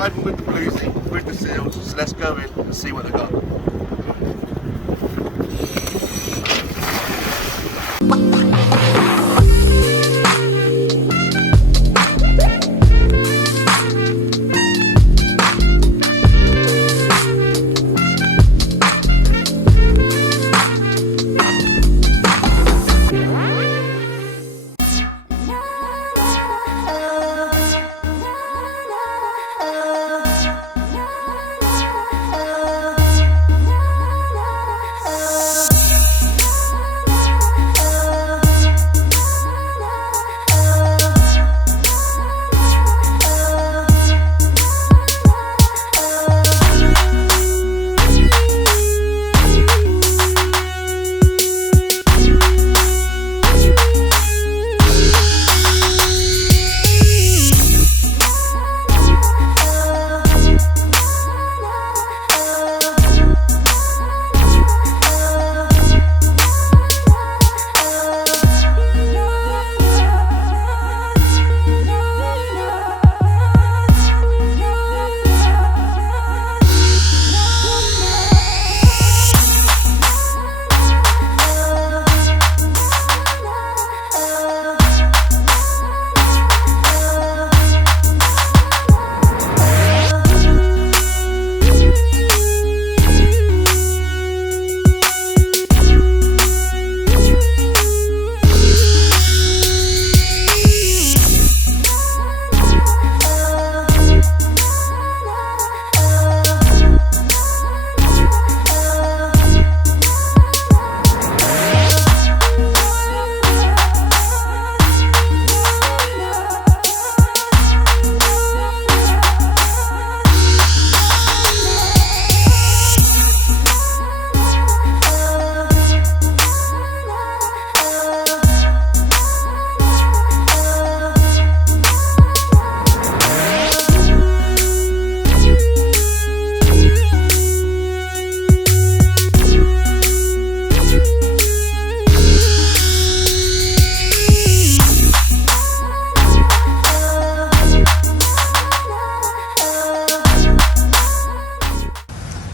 diving with the Bluesy, with the seals, so let's go in and see what they got.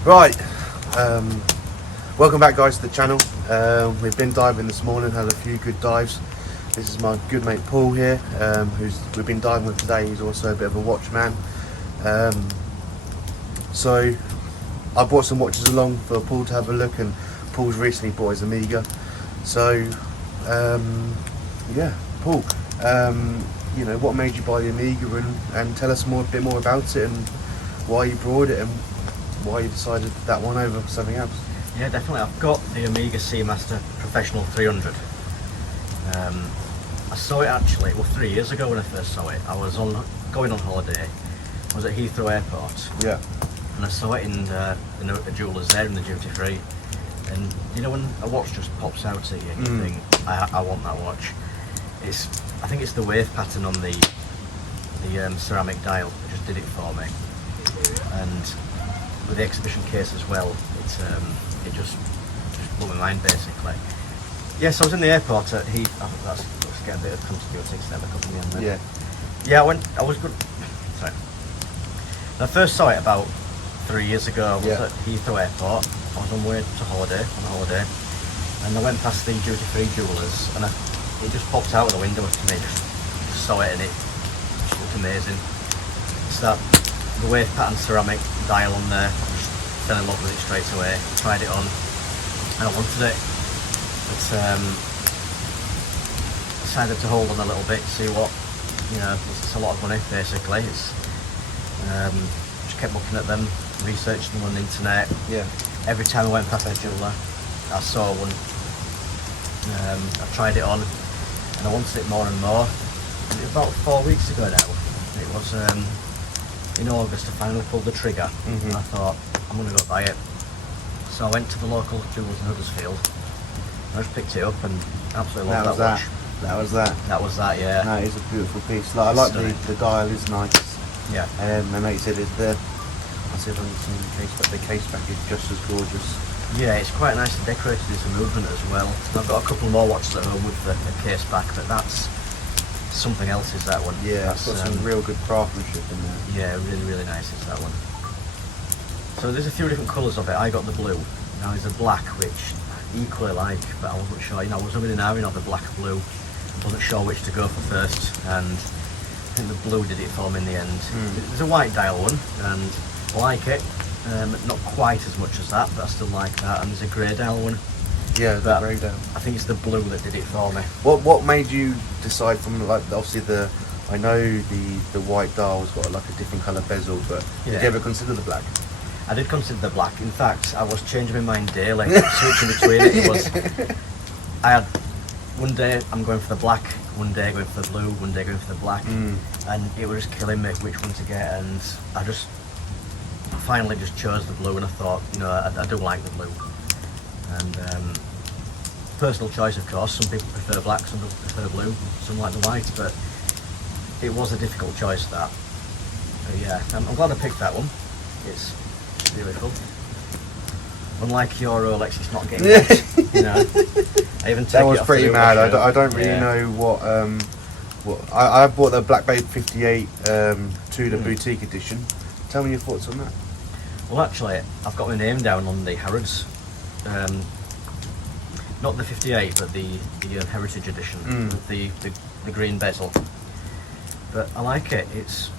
Right, welcome back guys to the channel. We've been diving this morning, had a few good dives. This is my good mate Paul here, we've been diving with today. He's also a bit of a watchman. So I brought some watches along for Paul to have a look, and Paul's recently bought his Omega. So yeah, Paul, you know, what made you buy the Omega, and tell us a bit more about it and why you brought it and why you decided that one over something else. Yeah, definitely. I've got the Omega Seamaster Professional 300. I saw it actually, well, 3 years ago when I first saw it. I was going on holiday. I was at Heathrow Airport. Yeah. And I saw it in the jewellers there in the duty free. And you know when a watch just pops out at you and you think, I want that watch. I think it's the wave pattern on the ceramic dial that just did it for me. And with the exhibition case as well, it just blew my mind basically. Yes, I was in the airport at Heathrow. Let's get a bit of continuity instead of a couple in the end then. Yeah, I was good. Sorry. When I first saw it about 3 years ago. I was at Heathrow Airport. I was on my way to holiday, and I went past the duty-free jewellers, and it just popped out of the window to me. Just saw it, and it just looked amazing. It's that the wave pattern ceramic dial on there. I just fell in love with it straight away. Tried it on, and I wanted it. But decided to hold on a little bit, see what, you know, it's a lot of money basically. It's just kept looking at them, researched them on the internet. Yeah. Every time I went past a jeweller, I saw one. I tried it on, and I wanted it more and more. And it was about 4 weeks ago now. It was in August. I finally pulled the trigger. And I thought, I'm going to go buy it. So I went to the local jewellers in Huddersfield. I just picked it up and absolutely loved that watch. That was that. That was that, yeah. No, it is a beautiful piece. Like, I like the dial is nice. Yeah. And like you said, it's I'll see if I can see the case, but the case back is just as gorgeous. Yeah, it's quite nicely decorated as a movement as well. And I've got a couple more watches at home with the case back, but that's something else is that one. Yeah, it's got some real good craftsmanship in there. Yeah, really, really nice is that one. So there's a few different colours of it. I got the blue. Now there's a black, which I equally like, but I wasn't sure. You know, I was really narrowing on the black or blue. Wasn't sure which to go for first, and I think the blue did it for me in the end. There's a white dial one, and I like it. Not quite as much as that, but I still like that. And there's a grey dial one. Yeah, the grey dial. I think it's the blue that did it for me. What made you decide from, like, obviously I know the white dial's got like a different colour bezel, but did you ever consider the black? I did consider the black. In fact, I was changing my mind daily, switching between it. I had one day I'm going for the black, one day going for the blue, one day going for the black, and it was just killing me which one to get. And I finally just chose the blue, and I thought, you know, I do like the blue. And personal choice, of course. Some people prefer black, some people prefer blue, some like the white, but it was a difficult choice, that. But yeah, I'm glad I picked that one. It's beautiful. Unlike your Rolex, it's not getting wet, you know. I even that was pretty mad. I don't really know what I bought the Black Bay 58 Tudor boutique edition. Tell me your thoughts on that. Well, actually, I've got my name down on the Harrods. Not the 58, but the Heritage edition with the green bezel. But I like it. It's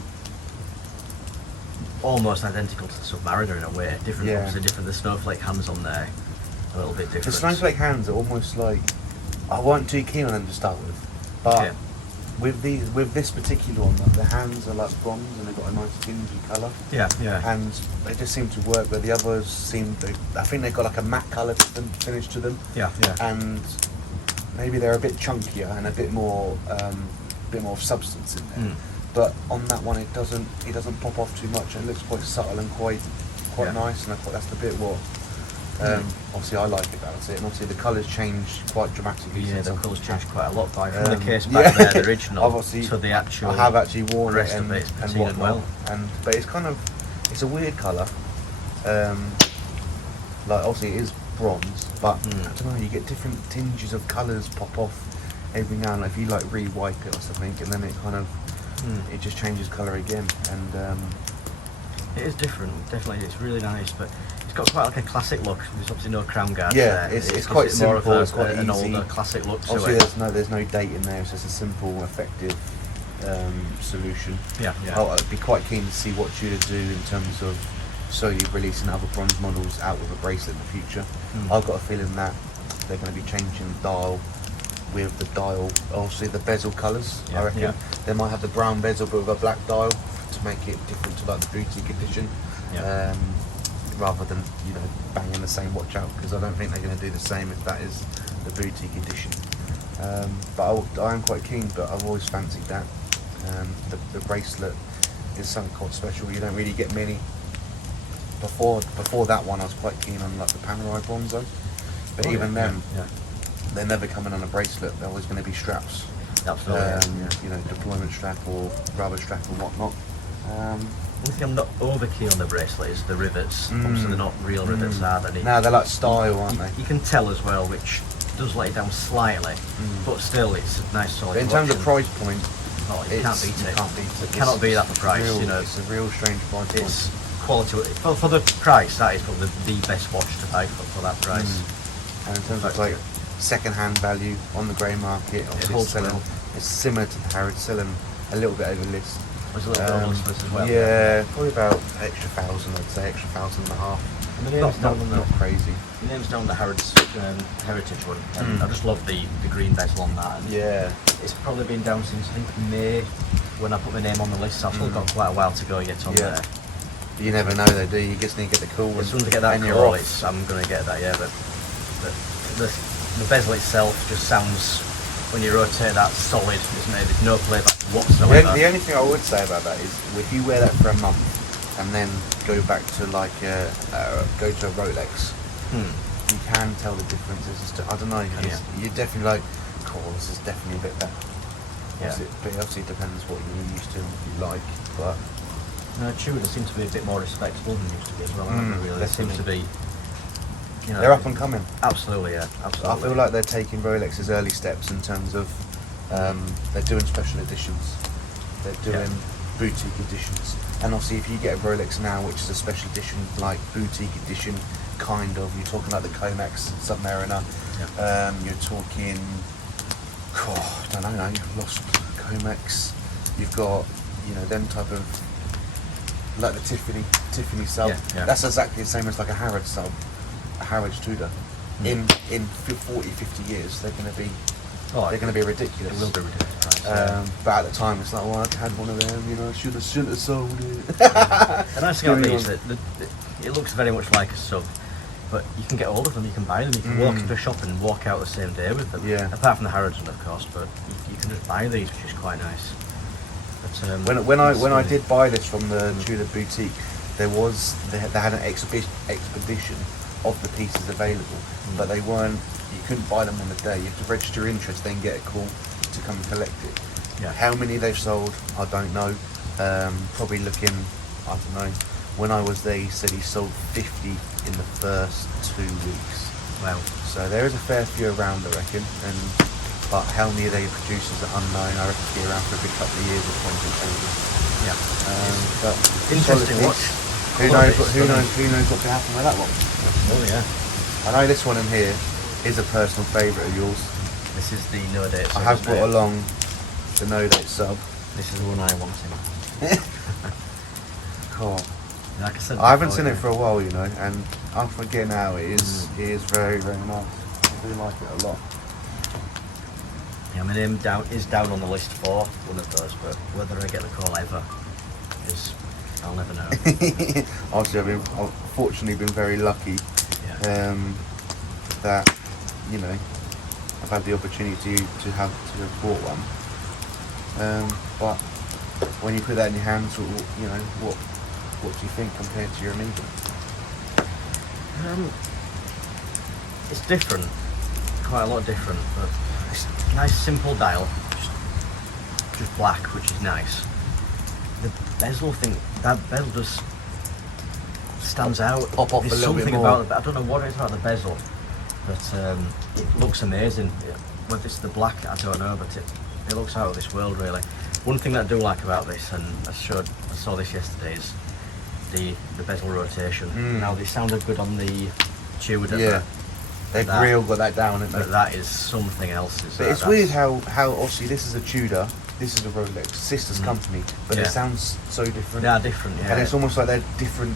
almost identical to the Submariner in a way. Different, obviously different. The snowflake hands on there, a little bit different. The snowflake hands are almost like, I wasn't too keen on them to start with, but with this particular one, like, the hands are like bronze and they've got a nice dingy colour. Yeah. And they just seem to work, but the others I think they've got like a matte colour finish to them. Yeah. And maybe they're a bit chunkier and a bit more substance in there. But on that one, it doesn't pop off too much. It looks quite subtle and quite nice, and I thought that's the bit what obviously I like about it. And obviously the colours change quite dramatically. Yeah, the colours change quite a lot from the case back there, the original, to the actual. I have actually worn it and whatnot. Well. But it's a weird colour. Like, obviously it is bronze, but I don't know. You get different tinges of colours pop off every now and then. If you like re-wipe it or something, and then it kind of it just changes colour again. And it is different, definitely. It's really nice, but it's got quite like a classic look. There's obviously no crown guards there. It's quite simple. It's quite an easy. older classic look to obviously it. there's no date in there. It's just a simple, effective solution. Yeah. I'd be quite keen to see what Tudor do in terms of slowly releasing other bronze models out with a bracelet in the future. I've got a feeling that they're going to be changing the dial with the dial, obviously the bezel colours. I reckon they might have the brown bezel but with a black dial to make it different to like the boutique edition, rather than, you know, banging the same watch out, because I don't think they're going to do the same if that is the boutique edition. But I am quite keen, but I've always fancied that. The bracelet is something quite special. You don't really get many. Before that one, I was quite keen on like the Panerai Bronzo, but even them, they're never coming on a bracelet. They're always going to be straps. Absolutely. You know, deployment strap or rubber strap or whatnot. One thing I'm not over keen on the bracelet is the rivets. Obviously they're not real rivets, are they? No, they're like style, aren't they? You can tell as well, which does let it down slightly, but still it's a nice solid. But in terms of price point, you can't beat it. It cannot beat that for price. Real, you know, it's a real strange price point. It's quality for the price. That is probably the best watch to buy for that price. And in terms of like second-hand value on the grey market, obviously it's similar to the Harrods, selling a little bit over list. There's a little bit on list as well. Yeah, probably about extra 1,000, I'd say, extra 1,500. Not crazy. The name's down the Harrods Heritage one, and I just love the green bezel on that. And it's probably been down since I think May when I put my name on the list. So I've still got quite a while to go yet on there. You never know though, do you? You just need to get the cool one. As soon as I get that cool, I'm going to get that, but the bezel itself just sounds, when you rotate that, solid. There's no playback whatsoever. The only thing I would say about that is if you wear that for a month and then go back to like go to a Rolex, you can tell the difference. It's just, I don't know. You're definitely like, cool. This is definitely a bit better. But obviously it depends what you're used to and what you like. But Tudor seems to be a bit more respectable than used to be as well. Really, they seem to be. They're up and coming. Absolutely, yeah. Absolutely. I feel like they're taking Rolex's early steps in terms of They're doing special editions. They're doing boutique editions. And obviously, if you get a Rolex now, which is a special edition, like boutique edition, kind of, you're talking like the Comex Submariner. Yeah. You're talking, I don't know now. You've lost Comex. You've got, them type of, like the Tiffany sub. Yeah. That's exactly the same as like a Harrods sub, a Harrods Tudor. In 40, 50 years, they're going to be ridiculous. It will be ridiculous. But at the time, it's like, well, I had one of them. Shouldn't have sold it. The nice thing about these is that it looks very much like a sub, but you can get all of them. You can buy them. You can walk into a shop and walk out the same day with them. Yeah. Apart from the Harrods one, of course, but you can just buy these, which is quite nice. But, when I did buy this from the Tudor boutique, they had an expedition of the pieces available, but they weren't. You couldn't buy them on the day. You have to register your interest, then get a call to come and collect it. Yeah. How many they've sold, I don't know. Probably looking, I don't know. When I was there, he said he sold 50 in the first 2 weeks. Wow. So there is a fair few around, I reckon. But how many they produce is unknown. I reckon it'll be around for a good couple of years before anything changes. Yeah. But Interesting watch. Who knows what can happen with that one? Oh yeah. I know this one in here is a personal favourite of yours. This is the no date. I have brought along the no date sub. This is the one I wanted. Cool. Like I said, I haven't seen it for a while, and after getting out, it is very, very nice. I do like it a lot. Yeah, my name is down on the list for one of those, but whether I get the call ever is, I'll never know. Obviously, I've fortunately been very lucky that I've had the opportunity to have bought one. But when you put that in your hands, what do you think compared to your Amiga? It's different, quite a lot different, but it's a nice simple dial, just black, which is nice. The bezel thing, that bezel just stands out. Pop off There's a little bit something more. about it, I don't know what it is about the bezel, but it looks amazing. Whether it's the black, I don't know, but it looks out of this world, really. One thing that I do like about this, and I saw this yesterday, is the bezel rotation. Now, they sounded good on the Tudor. Yeah, they've real got that down, haven't they? But that is something else. But it's weird how obviously this is a Tudor, this is a Rolex, sister's company, but it sounds so different. They are different, yeah. And it's almost like they're different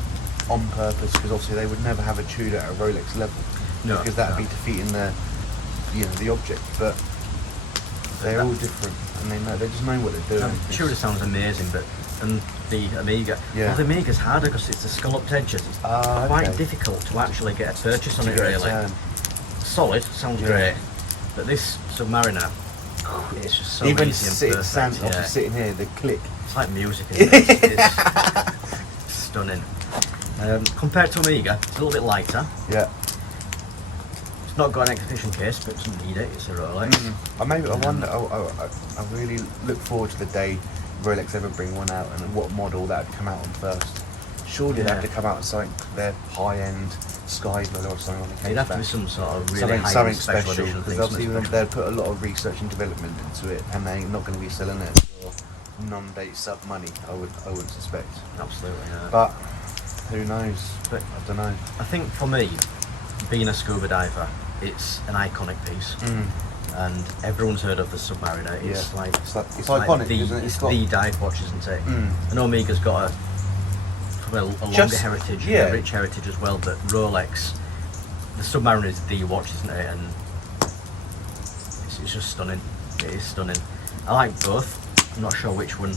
on purpose, because obviously they would never have a Tudor at a Rolex level, because that'd be defeating the object. But they're all different, and they just know what they're doing. Tudor sounds amazing, and the Amiga, well, the Amiga's harder because it's the scalloped edges. It's quite difficult to actually get a purchase on it, really. Solid, sounds great, but this Submariner, it's just so even easy and perfect. sitting here, the click. It's like music, isn't it? It's stunning. Compared to Amiga, it's a little bit lighter. Yeah. It's not got an exhibition case, but it doesn't need it. It's a Rolex. I wonder. I really look forward to the day Rolex ever bring one out, and what model that would come out on first. Surely they'd have to come out with something their high-end Sky Blue or something on the case. It'd have to be some sort of really something high-end special, edition because thing. obviously they'd put a lot of research and development into it, and they're not going to be selling it for non-date sub money. I would suspect. Absolutely. Yeah. But who knows? But I don't know. I think for me, being a scuba diver, it's an iconic piece, and everyone's heard of the Submariner. It's like it's iconic, isn't it? It's the dive watch, isn't it? I know Omega's got a longer heritage, a rich heritage as well, but Rolex, the Submariner is the watch, isn't it? And it's just stunning. It is stunning. I like both. I'm not sure which one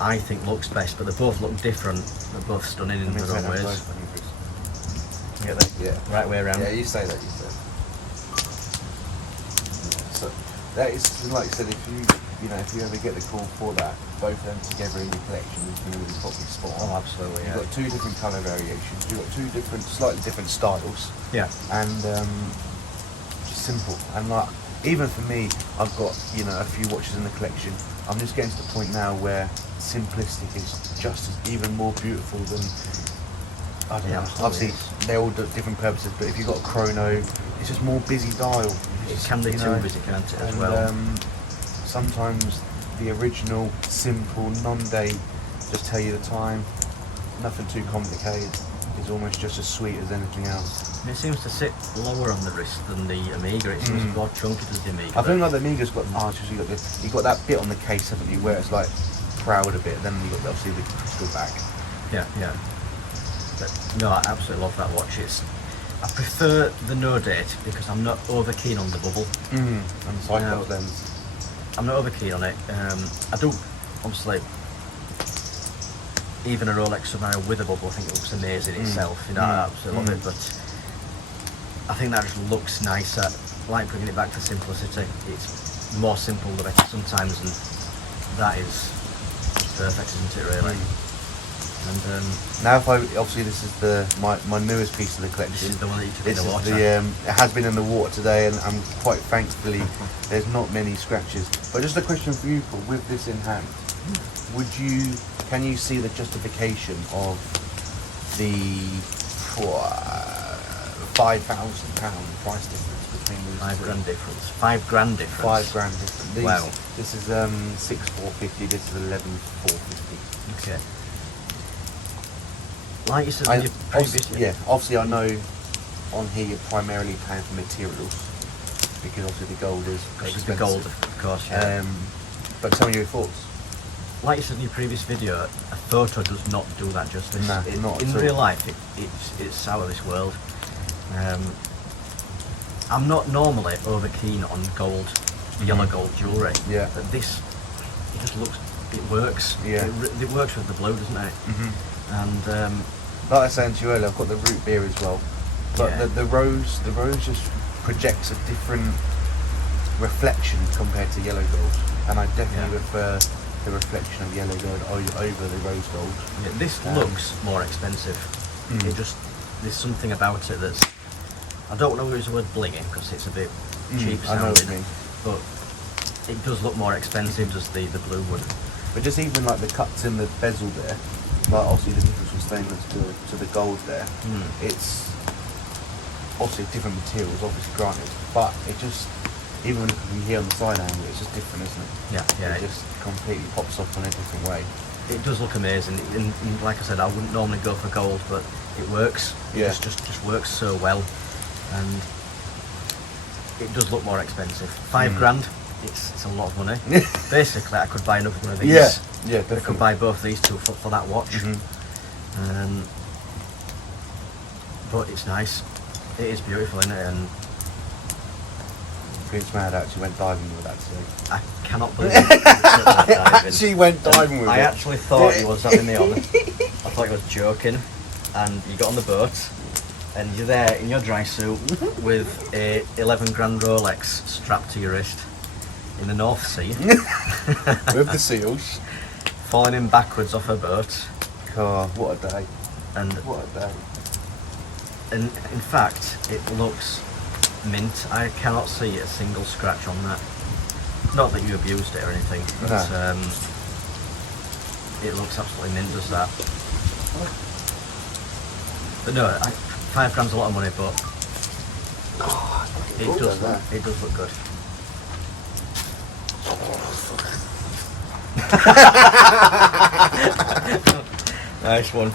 I think looks best, but they both look different. They're both stunning in their own ways. Yeah. Right way around. Yeah, you say that. So that is, like I said, if you ever get the call for that, both of them together in your collection, you can really probably spot on. Oh, absolutely. Yeah. You've got two different colour variations. You've got two different, slightly different styles. Yeah. And just simple. And like, even for me, I've got a few watches in the collection. I'm just getting to the point now where simplistic is just as even more beautiful than. I don't know. Obviously, they all do different purposes, but if you've got a chrono, it's just more busy dial. It can be too busy, can't it, as well? sometimes the original, simple, non-date, just tell you the time, nothing too complicated, is almost just as sweet as anything else. And it seems to sit lower on the wrist than the Amiga. It seems more chunky than the Amiga. I think like the Amiga's got you got that bit on the case, haven't you, where it's like proud a bit, then you got obviously the crystal back. Yeah. But no, I absolutely love that watch. I prefer the no date because I'm not over keen on the bubble. And the Cyclops lens. I'm not over keen on it. I do, obviously, even a Rolex Submariner with a bubble, I think it looks amazing itself. You know, I absolutely love it. But I think that just looks nicer. I like bringing it back to simplicity. It's more simple the better sometimes, and that is perfect, isn't it? Really. And now, if obviously this is my newest piece of the collection. this is the one that you took in the water. It has been in the water today, and I'm quite thankfully there's not many scratches. But just a question for you, Paul, with this in hand, can you see the justification of the £5,000 price difference between these £5,000 difference. £5,000 difference. £5,000 difference. Wow. This is 6,450. This is 11,450. Okay. Like you said, with your previous, obviously I know on here you're primarily paying for materials because obviously the gold is expensive. the gold, of course. Yeah. But tell me your thoughts. Like you said in your previous video, a photo does not do that justice. No, not in at all. real life, it's out of this world. I'm not normally over keen on gold, yellow gold jewellery. Yeah. But this, it works. Yeah. It works with the blue, doesn't it? And like I was saying to you earlier, I've got the root beer as well. But Yeah. the rose just projects a different reflection compared to yellow gold. And I definitely prefer the reflection of yellow gold over the rose gold. yeah, this looks more expensive. There's something about it that's, I don't want to use the word blinging because it's a bit cheap I know what sounding, you mean. but it does look more expensive, does the blue wood. But just even like the cuts in the bezel there, like obviously the difference from stainless to the gold there, it's obviously different materials, obviously granted, but it just, even when you hear on the side angle, it's just different, isn't it? Yeah. It just completely pops off in a different way. It does look amazing, and like I said, I wouldn't normally go for gold, but it works. Yeah. It just works so well, and it does look more expensive. £5,000, it's a lot of money. Basically, I could buy another one of these. Yeah, I definitely. could buy both these two for that watch. But it's nice. It is beautiful, isn't it? And Prince Mad actually went diving with that today. I cannot believe it. She went diving with I it. actually thought he was having me on. I thought he was joking. And you got on the boat, and you're there in your dry suit with a £11,000 Rolex strapped to your wrist in the North Sea, With the seals. falling in backwards off a boat. God, what a day. And What a day. in fact, it looks mint. I cannot see a single scratch on that. Not that you abused it or anything, but No. it looks absolutely mint, does that? But no, £5,000's a lot of money, but it does look good. Nice one.